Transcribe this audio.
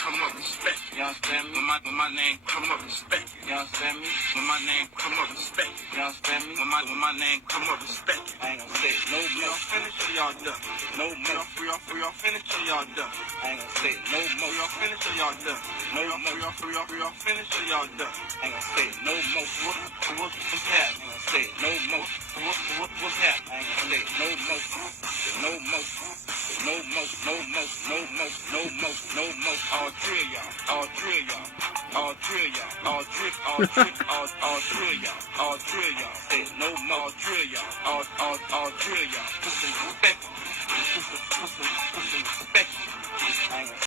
come up, respect. You understand me? When my name come up, respect. You understand me? When my name come up, respect. You understand me? When my name come up, respect. I ain't gonna say it. No more. Finish or y'all done. No more. For y'all finish or y'all done. I ain't gonna say it. No more. Y'all finish or y'all done. No more. For y'all finish or y'all done. I ain't gonna say it. No more. What's happening? I ain't gonna say it. No more. What's happening? I ain't gonna say it. No more. No more. No more. No more. No more. No more. No more. All three of y'all. All three of y'all. All three of y'all. All three of y'all. All three of y'all. Say no more. All three of y'all. All three of y'all. Put some respect. Put some respect. I ain't gonna